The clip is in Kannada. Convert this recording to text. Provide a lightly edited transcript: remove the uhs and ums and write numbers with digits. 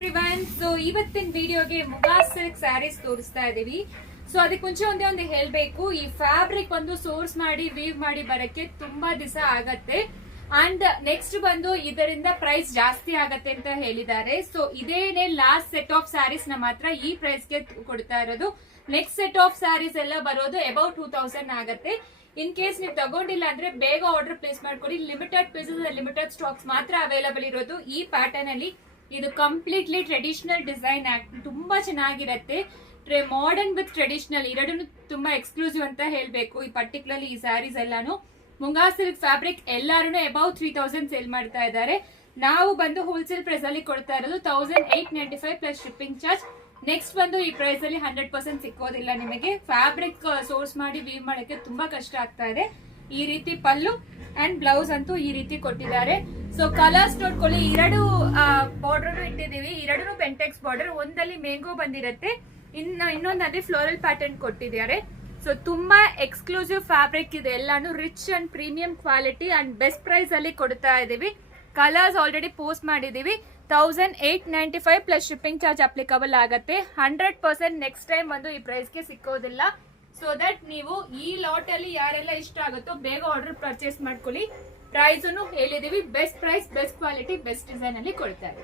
ಸೊ ಇವತ್ತಿನ ವಿಡಿಯೋಗೆ ಮುಗಾ ಸಿಲ್ಕ್ ಸ್ಯಾರೀಸ್ ತೋರಿಸ್ತಾ ಇದೀವಿ. ಸೊ ಅದಕ್ಕೆ ಮುಂಚೆ ಒಂದೇ ಹೇಳ್ಬೇಕು, ಈ ಫ್ಯಾಬ್ರಿಕ್ ಒಂದು ಸೋರ್ಸ್ ಮಾಡಿ ವೀವ್ ಮಾಡಿ ಬರಕ್ಕೆ ತುಂಬಾ ದಿವಸ ಆಗತ್ತೆ. ಅಂಡ್ ನೆಕ್ಸ್ಟ್ ಬಂದು ಇದರಿಂದ ಪ್ರೈಸ್ ಜಾಸ್ತಿ ಆಗತ್ತೆ ಅಂತ ಹೇಳಿದ್ದಾರೆ. ಸೊ ಇದೇನೆ ಲಾಸ್ಟ್ ಸೆಟ್ ಆಫ್ ಸ್ಯಾರೀಸ್ ನ ಮಾತ್ರ ಈ ಪ್ರೈಸ್ ಗೆ ಕೊಡ್ತಾ ಇರೋದು. ನೆಕ್ಸ್ಟ್ ಸೆಟ್ ಆಫ್ ಸ್ಯಾರೀಸ್ ಎಲ್ಲ ಬರೋದು ಅಬೌಟ್ 2000 ಆಗತ್ತೆ. ಇನ್ ಕೇಸ್ ನೀವು ತಗೊಂಡಿಲ್ಲ ಅಂದ್ರೆ ಬೇಗ ಆರ್ಡರ್ ಪ್ಲೇಸ್ ಮಾಡ್ಕೊಡಿ. ಲಿಮಿಟೆಡ್ ಪೀಸಸ್ ಲಿಮಿಟೆಡ್ ಸ್ಟಾಕ್ಸ್ ಮಾತ್ರ ಅವೈಲಬಲ್ ಇರೋದು ಈ ಪ್ಯಾಟರ್ನ್ ಅಲ್ಲಿ. ಇದು ಕಂಪ್ಲೀಟ್ಲಿ ಟ್ರೆಡಿಷನಲ್ ಡಿಸೈನ್ ತುಂಬಾ ಚೆನ್ನಾಗಿರತ್ತೆ. ಮಾಡರ್ನ್ ವಿತ್ ಟ್ರೆಡಿಷನಲ್ ಎರಡನ್ನು ತುಂಬಾ ಎಕ್ಸ್ಕ್ಲೂಸಿವ್ ಅಂತ ಹೇಳ್ಬೇಕು. ಈ ಪರ್ಟಿಕ್ಯುಲರ್ಲಿ ಈ ಸ್ಯಾರೀಸ್ ಎಲ್ಲಾನು ಮುಂಗಾ ಸಿಲ್ಕ್ ಫ್ಯಾಬ್ರಿಕ್ ಎಲ್ಲಾರು ಅಬೌವ್ 3000 ಸೇಲ್ ಮಾಡ್ತಾ ಇದ್ದಾರೆ. ನಾವು ಬಂದು ಹೋಲ್ಸೇಲ್ ಪ್ರೈಸ್ ಅಲ್ಲಿ ಕೊಡ್ತಾ ಇರೋದು 1895 ಪ್ಲಸ್ ಶಿಪ್ಪಿಂಗ್ ಚಾರ್ಜ್. ನೆಕ್ಸ್ಟ್ ಬಂದು ಈ ಪ್ರೈಸ್ ಅಲ್ಲಿ 100% ಸಿಕ್ಕೋದಿಲ್ಲ ನಿಮಗೆ. ಫ್ಯಾಬ್ರಿಕ್ ಸೋರ್ಸ್ ಮಾಡಿ ವೀವ್ ಮಾಡಕ್ಕೆ ತುಂಬಾ ಕಷ್ಟ ಆಗ್ತಾ ಇದೆ. ಈ ರೀತಿ ಪಲ್ಲು ಅಂಡ್ ಬ್ಲೌಸ್ ಅಂತೂ ಈ ರೀತಿ ಕೊಟ್ಟಿದ್ದಾರೆ. ಸೊ ಕಲರ್ಸ್ ನೋಡ್ಕೊಳ್ಳಿ, ಎರಡು ಬಾರ್ಡರ್ ಇಟ್ಟಿದೀವಿ. ಎರಡು ಪೆಂಟೆಕ್ಸ್ ಬಾರ್ಡರ್, ಒಂದಲ್ಲಿ ಮ್ಯಾಂಗೋ ಬಂದಿರತ್ತೆ, ಇನ್ನೊಂದಲ್ಲಿ ಫ್ಲೋರಲ್ ಪ್ಯಾಟರ್ನ್ ಕೊಟ್ಟಿದ್ದಾರೆ. ಸೊ ತುಂಬಾ ಎಕ್ಸ್ಕ್ಲೂಸಿವ್ ಫ್ಯಾಬ್ರಿಕ್ ಇದೆ. ಎಲ್ಲಾನು rich and premium quality and best price ಅಲ್ಲಿ ಕೊಡ್ತಾ ಇದೀವಿ. ಕಲರ್ಸ್ ಆಲ್ರೆಡಿ ಪೋಸ್ಟ್ ಮಾಡಿದೀವಿ. 1895 ಪ್ಲಸ್ ಶಿಪ್ಪಿಂಗ್ ಚಾರ್ಜ್ ಅಪ್ಲಿಕಬಲ್ ಆಗತ್ತೆ. 100% ನೆಕ್ಸ್ಟ್ ಟೈಮ್ ಬಂದು ಈ ಪ್ರೈಸ್ ಗೆ ಸಿಕ್ಕೋದಿಲ್ಲ. ಸೊ ದಟ್ ನೀವು ಈ ಲಾಟ್ ಅಲ್ಲಿ ಯಾರೆಲ್ಲ ಇಷ್ಟ ಆಗುತ್ತೋ ಬೇಗ ಆರ್ಡರ್ ಪರ್ಚೇಸ್ ಮಾಡ್ಕೊಳ್ಳಿ. ಪ್ರೈಸ್ ಹೇಳಿದೀವಿ. Best price, best quality, best design ಅಲ್ಲಿ ಕೊಡ್ತಾರೆ.